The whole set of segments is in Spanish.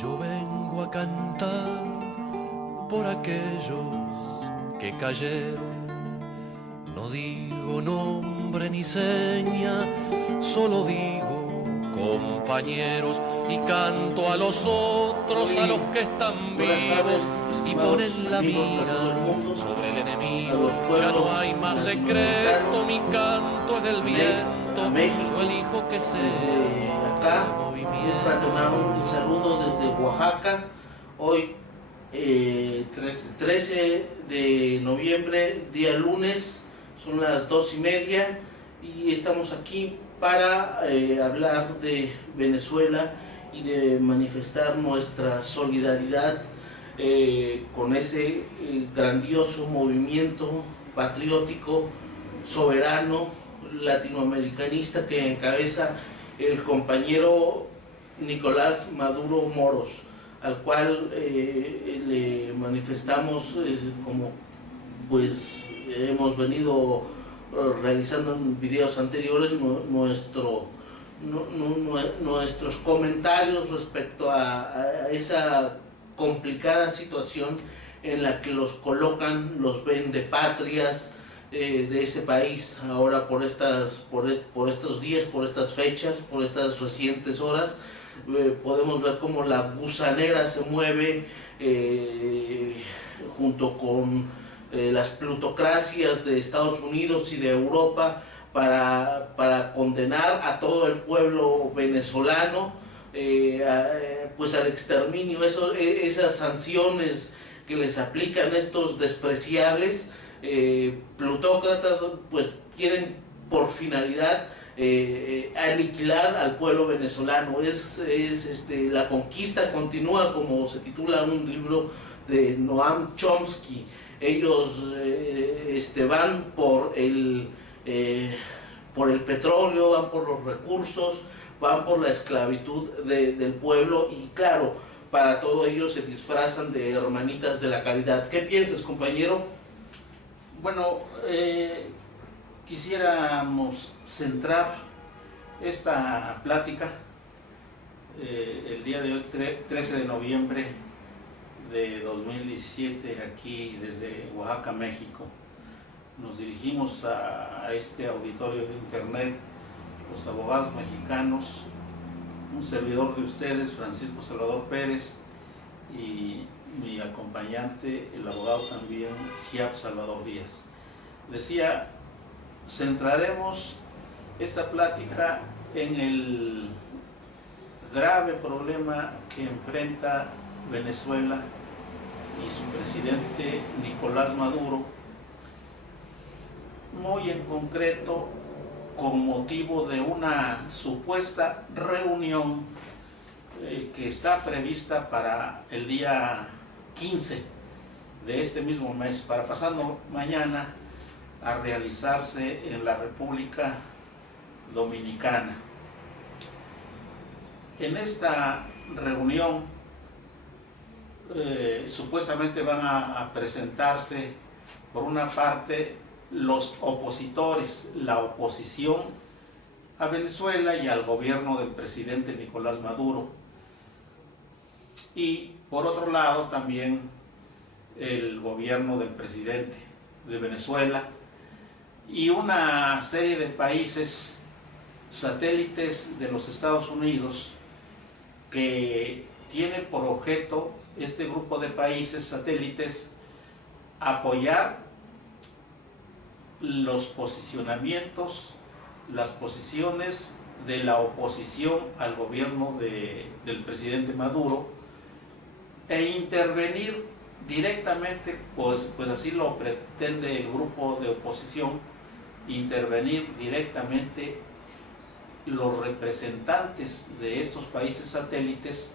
Yo vengo a cantar por aquellos que cayeron. No digo nombre ni seña, solo digo compañeros, y canto a los otros, a los que están vivos y ponen la mira sobre el enemigo. Ya no hay más secreto, mi canto es del viento, yo elijo que sea acá, un saludo desde Oaxaca. Hoy 13 de noviembre, día lunes, son las 2:30 y estamos aquí para hablar de Venezuela y de manifestar nuestra solidaridad con ese grandioso movimiento patriótico, soberano, latinoamericanista que encabeza el compañero Nicolás Maduro Moros, al cual le manifestamos, como pues hemos venido realizando en videos anteriores, nuestros comentarios respecto a esta complicada situación en la que los colocan, los vendepatrias de ese país ahora por estos días, por estas fechas, por estas recientes horas. Podemos ver cómo la gusanera se mueve junto con las plutocracias de Estados Unidos y de Europa para condenar a todo el pueblo venezolano pues al exterminio. Esas sanciones que les aplican estos despreciables plutócratas pues tienen por finalidad aniquilar al pueblo venezolano. La conquista continúa, como se titula un libro de Noam Chomsky. Ellos van por el petróleo, van por los recursos, van por la esclavitud del pueblo, y claro, para todo ello se disfrazan de hermanitas de la caridad. ¿Qué piensas, compañero? Bueno, quisiéramos centrar esta plática el día de hoy, 13 de noviembre de 2017, aquí desde Oaxaca, México. Nos dirigimos a este auditorio de internet, los abogados mexicanos, un servidor de ustedes, Francisco Salvador Pérez, y mi acompañante, el abogado también, Giap Salvador Díaz. Decía, centraremos esta plática en el grave problema que enfrenta Venezuela y su presidente Nicolás Maduro, muy en concreto con motivo de una supuesta reunión que está prevista para el día 15 de este mismo mes, para pasando mañana, a realizarse en la República Dominicana. En esta reunión supuestamente van a presentarse, por una parte, los opositores, la oposición a Venezuela y al gobierno del presidente Nicolás Maduro, y por otro lado también el gobierno del presidente de Venezuela y una serie de países satélites de los Estados Unidos, que tiene por objeto este grupo de países satélites apoyar los posicionamientos, las posiciones de la oposición al gobierno del presidente Maduro, e intervenir directamente, pues así lo pretende el grupo de oposición, intervenir directamente los representantes de estos países satélites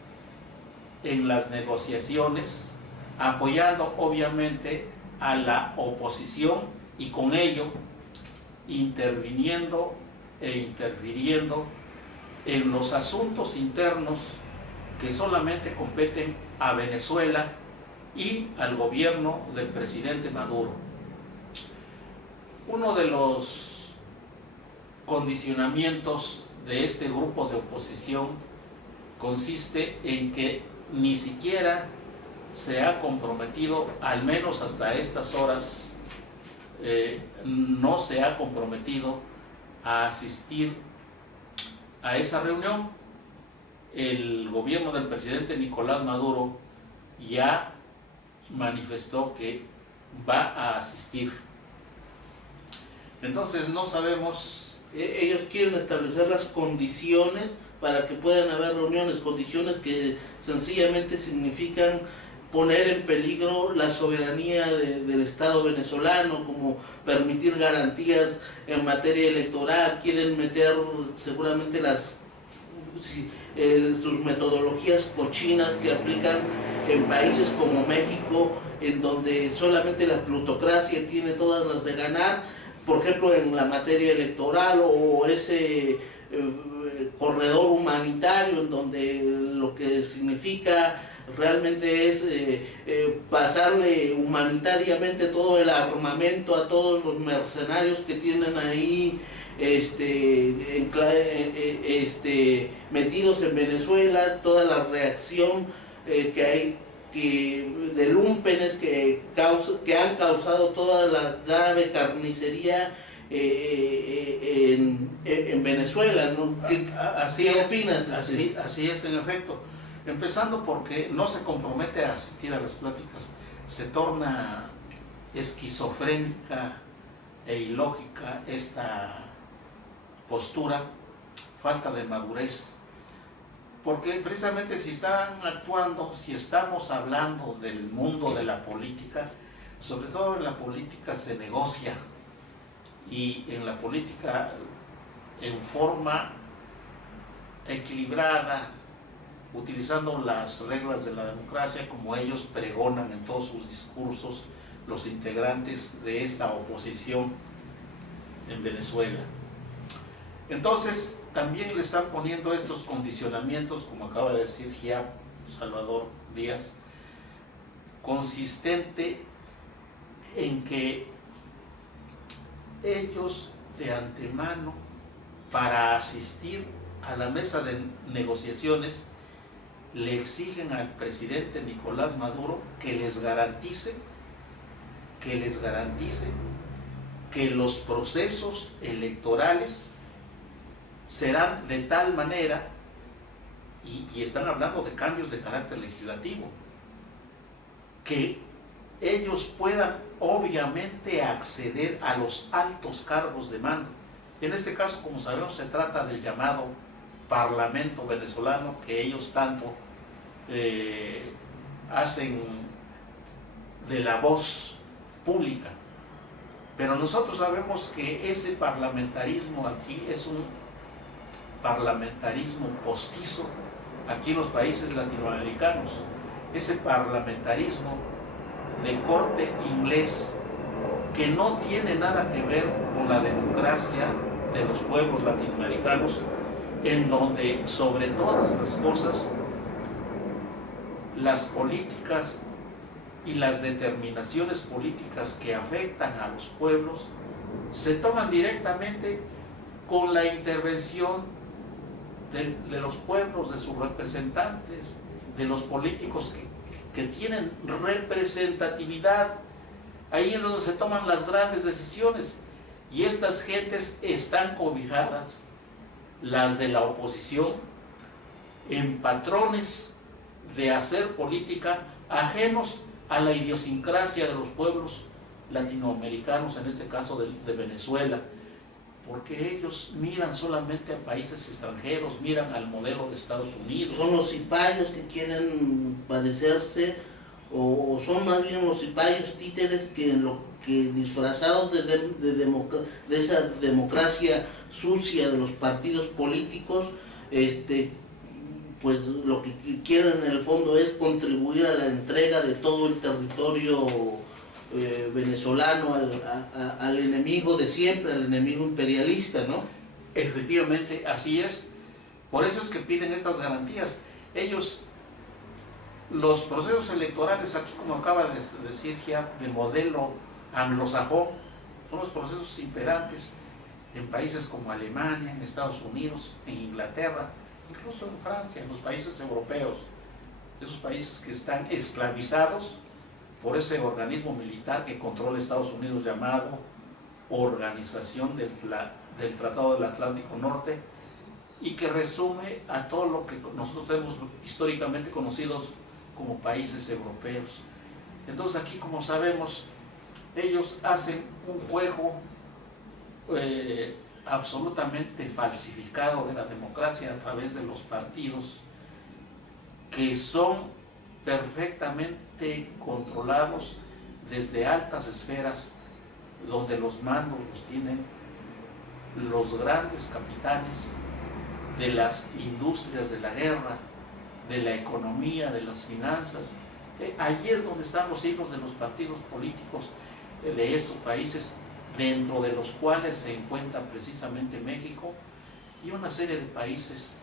en las negociaciones, apoyando obviamente a la oposición y con ello interviniendo e interfiriendo en los asuntos internos que solamente competen a Venezuela y al gobierno del presidente Maduro. Uno de los condicionamientos de este grupo de oposición consiste en que ni siquiera se ha comprometido, al menos hasta estas horas, no se ha comprometido a asistir a esa reunión. El gobierno del presidente Nicolás Maduro ya manifestó que va a asistir. Entonces no sabemos. Ellos quieren establecer las condiciones para que puedan haber reuniones, condiciones que sencillamente significan poner en peligro la soberanía del Estado venezolano, como permitir garantías en materia electoral. Quieren meter seguramente sus metodologías cochinas que aplican en países como México, en donde solamente la plutocracia tiene todas las de ganar, por ejemplo en la materia electoral, o ese corredor humanitario en donde lo que significa realmente es pasarle humanitariamente todo el armamento a todos los mercenarios que tienen ahí metidos en Venezuela, toda la reacción que hay de lúmpenes que han causado toda la grave carnicería en Venezuela, ¿no? ¿Qué opinas? Así es, en efecto. Empezando porque no se compromete a asistir a las pláticas, se torna esquizofrénica e ilógica esta postura, falta de madurez, porque precisamente si están actuando, si estamos hablando del mundo de la política, sobre todo en la política se negocia, y en la política en forma equilibrada, utilizando las reglas de la democracia como ellos pregonan en todos sus discursos los integrantes de esta oposición en Venezuela. Entonces también le están poniendo estos condicionamientos, como acaba de decir Giap Salvador Díaz, consistente en que ellos de antemano, para asistir a la mesa de negociaciones, le exigen al presidente Nicolás Maduro que les garantice que los procesos electorales serán de tal manera, y están hablando de cambios de carácter legislativo, que ellos puedan obviamente acceder a los altos cargos de mando. En este caso, como sabemos, se trata del llamado Parlamento venezolano, que ellos tanto hacen de la voz pública. Pero nosotros sabemos que ese parlamentarismo aquí es un parlamentarismo postizo aquí en los países latinoamericanos. Ese parlamentarismo de corte inglés, que no tiene nada que ver con la democracia de los pueblos latinoamericanos, en donde sobre todas las cosas las políticas y las determinaciones políticas que afectan a los pueblos se toman directamente con la intervención de los pueblos, de sus representantes, de los políticos que tienen representatividad. Ahí es donde se toman las grandes decisiones, y estas gentes están cobijadas, las de la oposición, en patrones de hacer política ajenos a la idiosincrasia de los pueblos latinoamericanos, en este caso de Venezuela, porque ellos miran solamente a países extranjeros, miran al modelo de Estados Unidos. Son los cipayos que quieren parecerse, o son más bien los cipayos títeres que disfrazados de esa democracia sucia de los partidos políticos, pues lo que quieren en el fondo es contribuir a la entrega de todo el territorio venezolano al enemigo de siempre, al enemigo imperialista, ¿no? Efectivamente, así es. Por eso es que piden estas garantías. Ellos, los procesos electorales, aquí como acaba de decir ya, de modelo anglosajón, son los procesos imperantes en países como Alemania, en Estados Unidos, en Inglaterra, incluso en Francia, en los países europeos esos países que están esclavizados por ese organismo militar que controla Estados Unidos llamado Organización del Tratado del Atlántico Norte, y que resume a todo lo que nosotros tenemos históricamente conocidos como países europeos. Entonces aquí, como sabemos, ellos hacen un juego absolutamente falsificado de la democracia a través de los partidos, que son perfectamente controlados desde altas esferas, donde los mandos los tienen los grandes capitanes de las industrias de la guerra, de la economía, de las finanzas. Allí es donde están los hijos de los partidos políticos de estos países, dentro de los cuales se encuentra precisamente México y una serie de países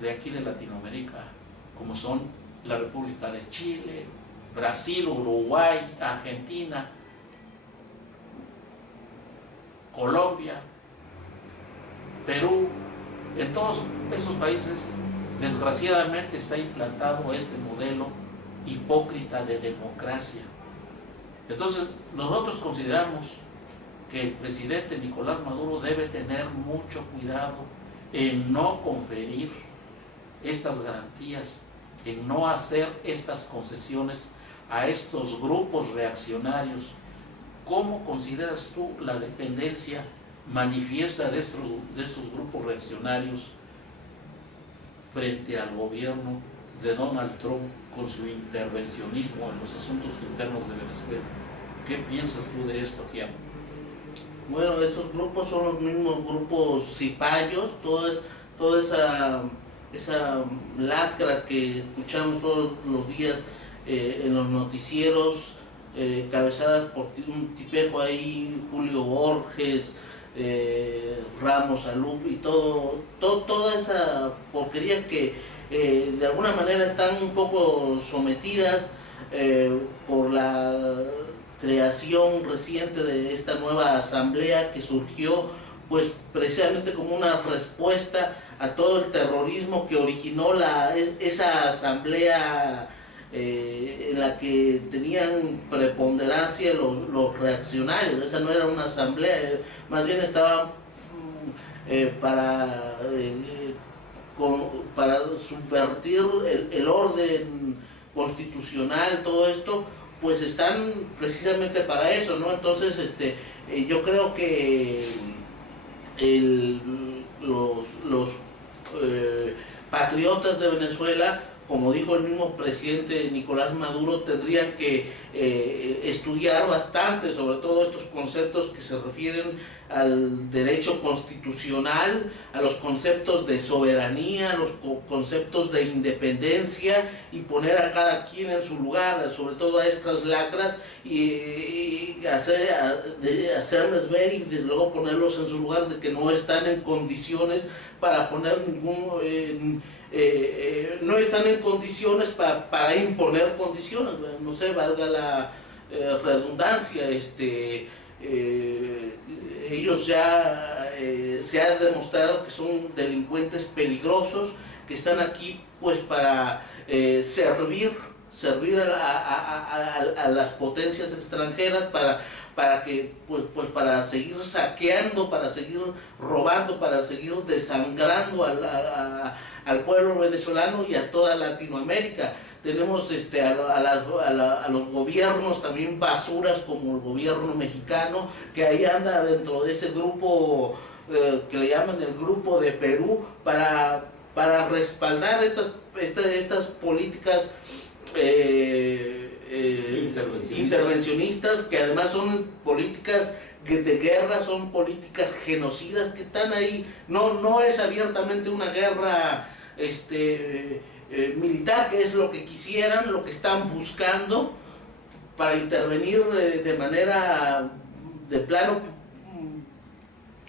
de aquí de Latinoamérica, como son la República de Chile, Brasil, Uruguay, Argentina, Colombia, Perú. En todos esos países, desgraciadamente, está implantado este modelo hipócrita de democracia. Entonces, nosotros consideramos que el presidente Nicolás Maduro debe tener mucho cuidado en no conferir estas garantías, en no hacer estas concesiones a estos grupos reaccionarios. ¿Cómo consideras tú la dependencia manifiesta de estos grupos reaccionarios frente al gobierno de Donald Trump con su intervencionismo en los asuntos internos de Venezuela? ¿Qué piensas tú de esto, Kiam? Bueno, estos grupos son los mismos grupos cipayos, toda esa lacra que escuchamos todos los días en los noticieros, cabezadas por un tipejo ahí, Julio Borges, Ramos Alup y toda esa porquería que de alguna manera están un poco sometidas por la creación reciente de esta nueva asamblea que surgió pues precisamente como una respuesta a todo el terrorismo que originó esa asamblea en la que tenían preponderancia los reaccionarios. Esa no era una asamblea, más bien estaba para subvertir el orden constitucional, todo esto, pues están precisamente para eso, ¿no? Entonces, yo creo que los patriotas de Venezuela, como dijo el mismo presidente Nicolás Maduro, tendrían que estudiar bastante sobre todo estos conceptos que se refieren al derecho constitucional, a los conceptos de soberanía, a los conceptos de independencia, y poner a cada quien en su lugar, sobre todo a estas lacras, y hacerles ver y desde luego ponerlos en su lugar de que no están en condiciones para poner no están en condiciones para imponer condiciones, no sé, valga la redundancia. Ellos ya se ha demostrado que son delincuentes peligrosos, que están aquí pues para servir a las potencias extranjeras, para que para seguir saqueando, para seguir robando, para seguir desangrando al pueblo venezolano y a toda Latinoamérica. Tenemos a los gobiernos también basuras, como el gobierno mexicano, que ahí anda dentro de ese grupo que le llaman el grupo de Perú, para respaldar estas políticas intervencionistas, que además son políticas de guerra, son políticas genocidas que están ahí. No es abiertamente una guerra militar, que es lo que quisieran, lo que están buscando para intervenir de manera de plano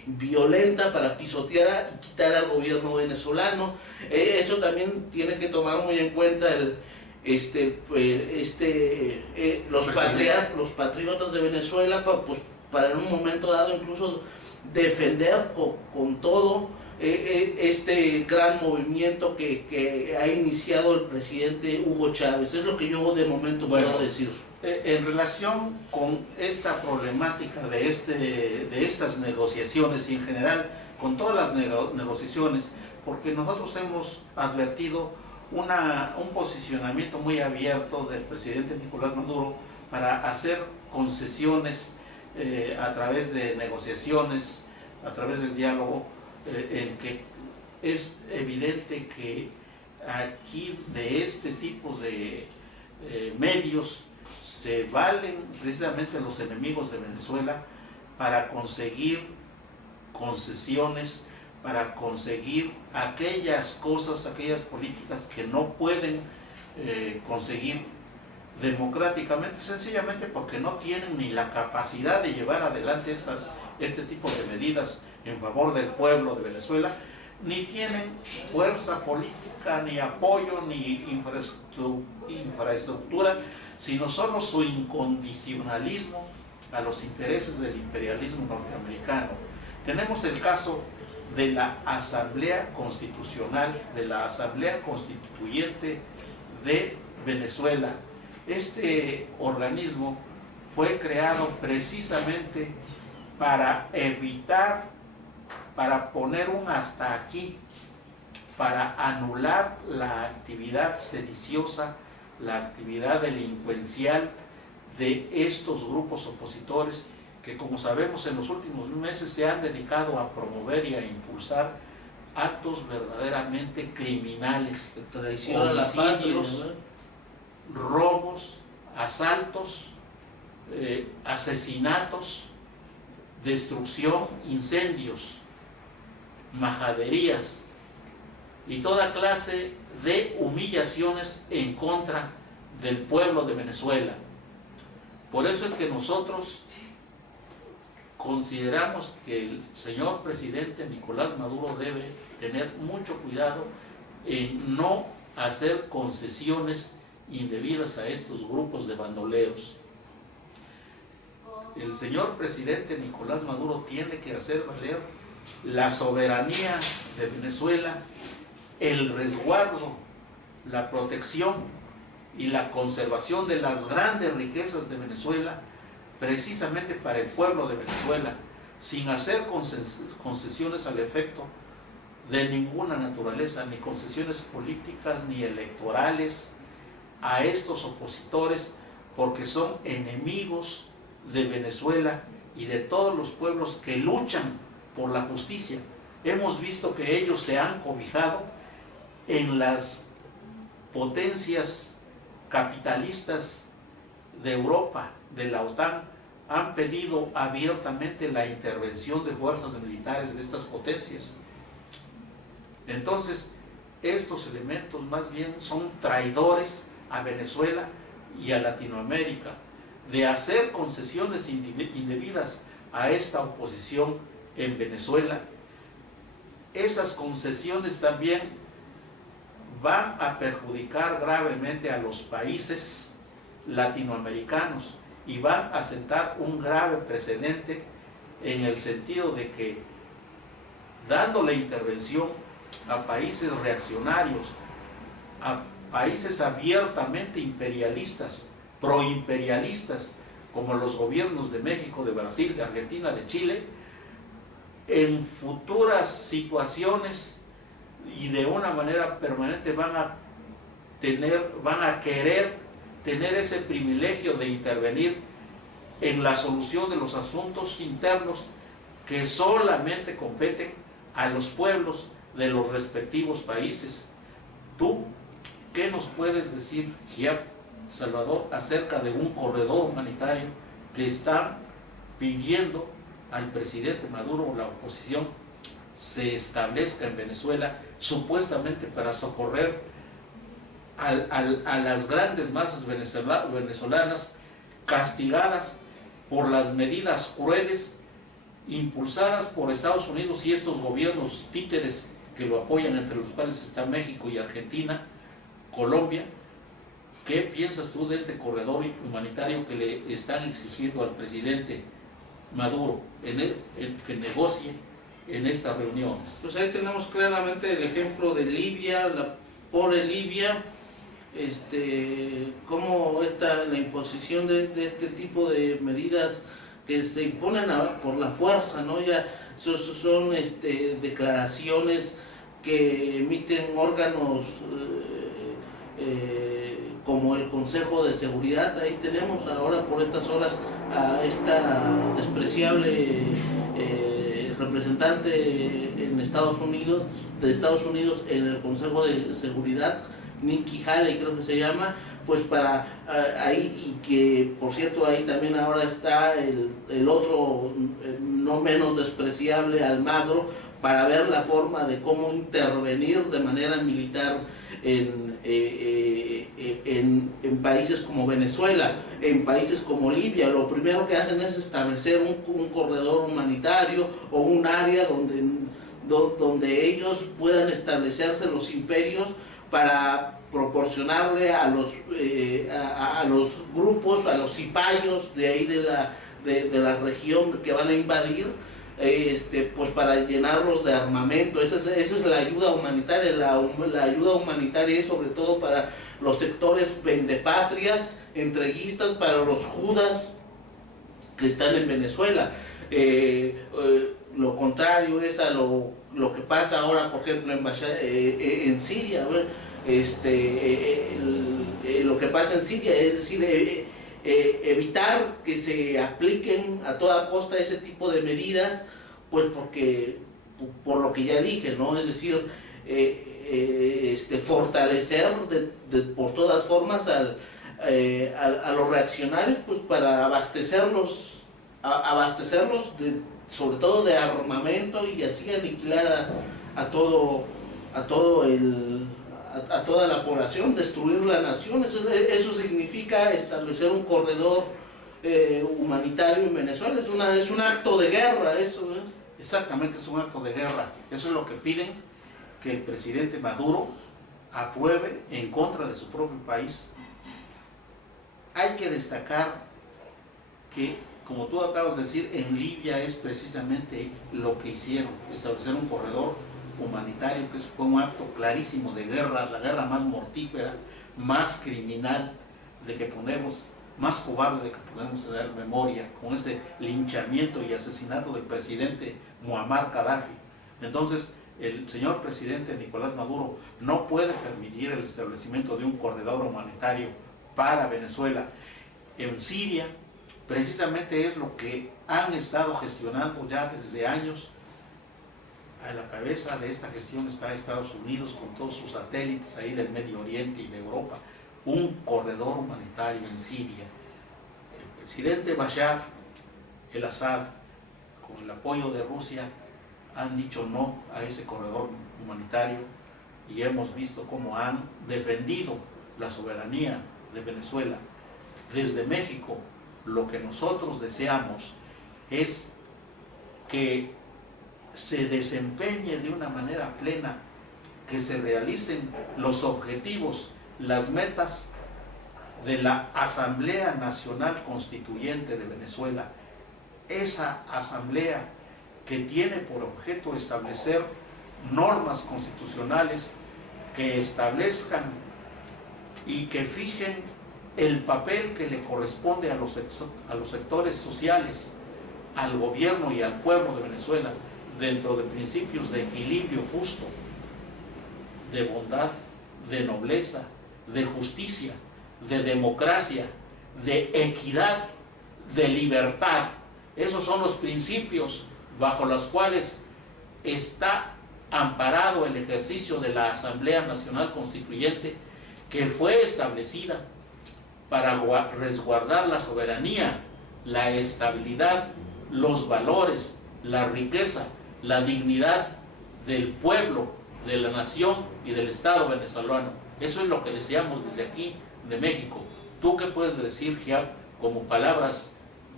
violenta, para pisotear y quitar al gobierno venezolano. Eso también tiene que tomar muy en cuenta los patriotas de Venezuela, para en un momento dado incluso defender con todo este gran movimiento que ha iniciado el presidente Hugo Chávez. Es lo que yo de momento puedo decir. En relación con esta problemática de estas negociaciones y en general con todas las negociaciones, porque nosotros hemos advertido un posicionamiento muy abierto del presidente Nicolás Maduro para hacer concesiones a través de negociaciones, a través del diálogo, en que es evidente que aquí de este tipo de medios se valen precisamente los enemigos de Venezuela para conseguir concesiones, para conseguir aquellas cosas, aquellas políticas que no pueden conseguir democráticamente, sencillamente porque no tienen ni la capacidad de llevar adelante este tipo de medidas en favor del pueblo de Venezuela, ni tienen fuerza política, ni apoyo, ni infraestructura, sino solo su incondicionalismo a los intereses del imperialismo norteamericano. Tenemos el caso de la Asamblea Constitucional, de la Asamblea Constituyente de Venezuela. Este organismo fue creado precisamente para evitar, para poner un hasta aquí, para anular la actividad sediciosa, la actividad delincuencial de estos grupos opositores que, como sabemos, en los últimos meses se han dedicado a promover y a impulsar actos verdaderamente criminales, traición a la patria, robos, asaltos, asesinatos, destrucción, incendios, majaderías y toda clase de humillaciones en contra del pueblo de Venezuela. Por eso es que nosotros consideramos que el señor presidente Nicolás Maduro debe tener mucho cuidado en no hacer concesiones indebidas a estos grupos de bandoleros. El señor presidente Nicolás Maduro tiene que hacer valer la soberanía de Venezuela, el resguardo, la protección y la conservación de las grandes riquezas de Venezuela, precisamente para el pueblo de Venezuela, sin hacer concesiones al efecto de ninguna naturaleza, ni concesiones políticas ni electorales a estos opositores, porque son enemigos de Venezuela y de todos los pueblos que luchan por la justicia. Hemos visto que ellos se han cobijado en las potencias capitalistas de Europa, de la OTAN, han pedido abiertamente la intervención de fuerzas militares de estas potencias. Entonces, estos elementos más bien son traidores a Venezuela y a Latinoamérica, de hacer concesiones indebidas a esta oposición en Venezuela. Esas concesiones también van a perjudicar gravemente a los países latinoamericanos y van a sentar un grave precedente en el sentido de que, dándole intervención a países reaccionarios, a países abiertamente imperialistas, proimperialistas, como los gobiernos de México, de Brasil, de Argentina, de Chile, en futuras situaciones y de una manera permanente van a querer tener ese privilegio de intervenir en la solución de los asuntos internos que solamente competen a los pueblos de los respectivos países. ¿Tú qué nos puedes decir, Salvador, acerca de un corredor humanitario que está pidiendo al presidente Maduro o la oposición se establezca en Venezuela, supuestamente para socorrer a las grandes masas venezolanas castigadas por las medidas crueles impulsadas por Estados Unidos y estos gobiernos títeres que lo apoyan, entre los cuales está México y Argentina, Colombia? ¿Qué piensas tú de este corredor humanitario que le están exigiendo al presidente Maduro, que negocie en estas reuniones. Pues ahí tenemos claramente el ejemplo de Libia, la pobre Libia, cómo la imposición de este tipo de medidas que se imponen por la fuerza, ¿no? Ya son declaraciones que emiten órganos como el Consejo de Seguridad. Ahí tenemos ahora por estas horas a esta despreciable representante en Estados Unidos en el Consejo de Seguridad, Nikki Haley creo que se llama, pues para ahí, y que por cierto ahí también ahora está el otro no menos despreciable, Almagro, para ver la forma de cómo intervenir de manera militar en países como Venezuela, en países como Libia. Lo primero que hacen es establecer un corredor humanitario o un área donde ellos puedan establecerse los imperios para proporcionarle a los grupos, a los cipayos de ahí de la región que van a invadir, pues para llenarlos de armamento. Esa es la ayuda humanitaria. La ayuda humanitaria es sobre todo para los sectores vendepatrias, entreguistas, para los judas que están en Venezuela. Lo contrario es a lo que pasa ahora, por ejemplo, en Siria. Lo que pasa en Siria, es decir, evitar que se apliquen a toda costa ese tipo de medidas, pues porque, por lo que ya dije, ¿no? Es decir, fortalecer por todas formas a los reaccionarios, pues para abastecerlos sobre todo de armamento, y así aniquilar a toda la población, destruir la nación. Eso significa establecer un corredor humanitario en Venezuela. Es un acto de guerra eso, ¿eh? Exactamente, es un acto de guerra. Eso es lo que piden que el presidente Maduro apruebe en contra de su propio país. Hay que destacar que, como tú acabas de decir, en Libia es precisamente lo que hicieron, establecer un corredor humanitario, que fue un acto clarísimo de guerra, la guerra más mortífera, más criminal, más cobarde de que podemos tener memoria, con ese linchamiento y asesinato del presidente Muammar Gaddafi. Entonces, el señor presidente Nicolás Maduro no puede permitir el establecimiento de un corredor humanitario para Venezuela. En Siria, precisamente es lo que han estado gestionando ya desde años. A la cabeza de esta gestión está Estados Unidos con todos sus satélites ahí del Medio Oriente y de Europa. Un corredor humanitario en Siria. El presidente Bashar el-Assad, con el apoyo de Rusia, han dicho no a ese corredor humanitario, y hemos visto cómo han defendido la soberanía de Venezuela. Desde México, lo que nosotros deseamos es que se desempeñe de una manera plena, que se realicen los objetivos, las metas de la Asamblea Nacional Constituyente de Venezuela. Esa asamblea que tiene por objeto establecer normas constitucionales que establezcan y que fijen el papel que le corresponde a los sectores sociales, al gobierno y al pueblo de Venezuela, dentro de principios de equilibrio justo, de bondad, de nobleza, de justicia, de democracia, de equidad, de libertad. Esos son los principios bajo los cuales está amparado el ejercicio de la Asamblea Nacional Constituyente, que fue establecida para resguardar la soberanía, la estabilidad, los valores, la riqueza, la dignidad del pueblo, de la nación y del Estado venezolano. Eso es lo que deseamos desde aquí, de México. ¿Tú qué puedes decir, Giap, como palabras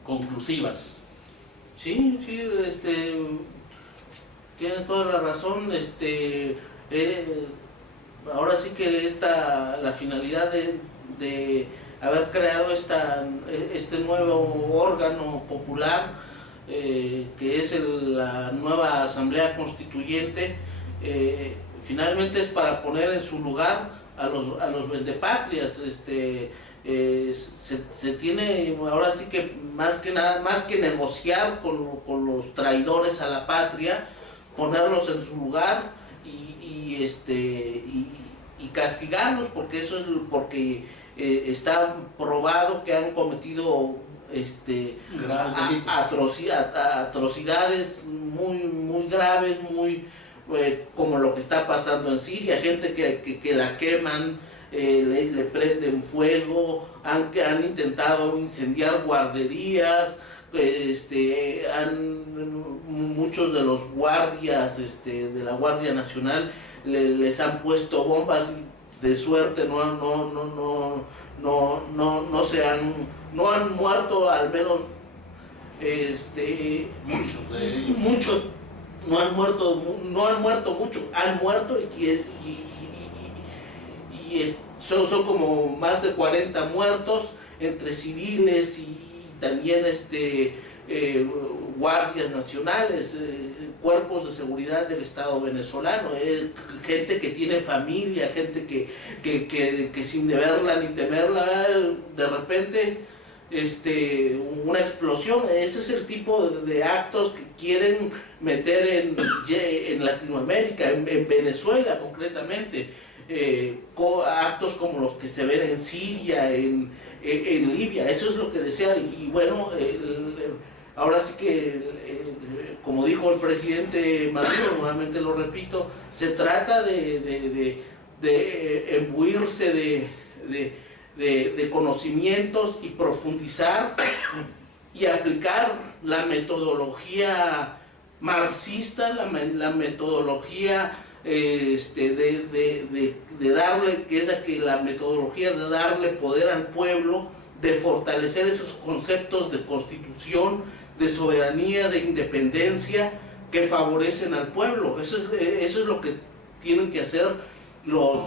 conclusivas? Sí, tienes toda la razón. Ahora sí que la finalidad de haber creado este nuevo órgano popular que es la nueva Asamblea Constituyente, finalmente es para poner en su lugar a los vendepatrias. Se tiene ahora sí que más que negociar con los traidores a la patria, ponerlos en su lugar y castigarlos, porque está probado que han cometido atrocidades muy graves, como lo que está pasando en Siria, gente que la queman, le prenden fuego, han intentado incendiar guarderías, muchos de los guardias de la Guardia Nacional les han puesto bombas. De suerte no han muerto, al menos muchos de ellos. No han muerto mucho, han muerto son como más de 40 muertos entre civiles y también guardias nacionales, cuerpos de seguridad del Estado venezolano, gente que tiene familia, gente que sin verla ni temerla, de repente una explosión. Ese es el tipo de actos que quieren meter en Latinoamérica, en Venezuela concretamente, actos como los que se ven en Siria, en Libia. Eso es lo que desean. Y bueno, ahora sí que, como dijo el presidente Maduro, nuevamente lo repito, se trata de imbuirse de conocimientos y profundizar y aplicar la metodología marxista, la metodología de darle, la metodología de darle poder al pueblo, de fortalecer esos conceptos de constitución, de soberanía, de independencia que favorecen al pueblo. Eso es lo que tienen que hacer los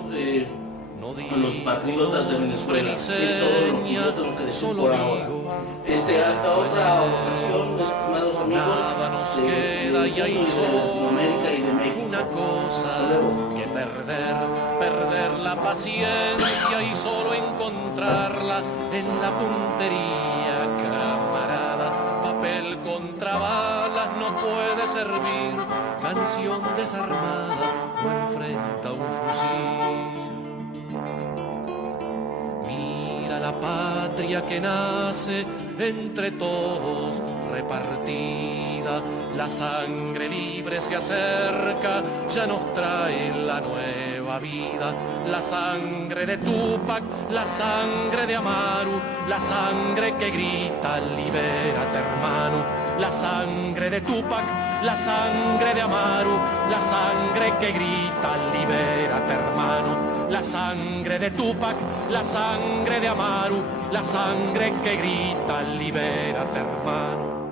patriotas de Venezuela. Es todo lo que yo tengo que decir por ahora. Hasta otra ocasión, estimados amigos de Latinoamérica y de México. Una cosa que perder la paciencia y solo encontrarla en la puntería, camarada. Papel contra balas no puede servir, canción desarmada no enfrenta un fusil. Mira la patria que nace entre todos repartida, la sangre libre se acerca, ya nos trae la nueva vida, la sangre de Tupac, la sangre de Amaru, la sangre que grita libérate hermano, la sangre de Tupac, la sangre de Amaru, la sangre que grita libérate hermano, la sangre de Tupac, la sangre de Amaru, la sangre que grita libérate hermano.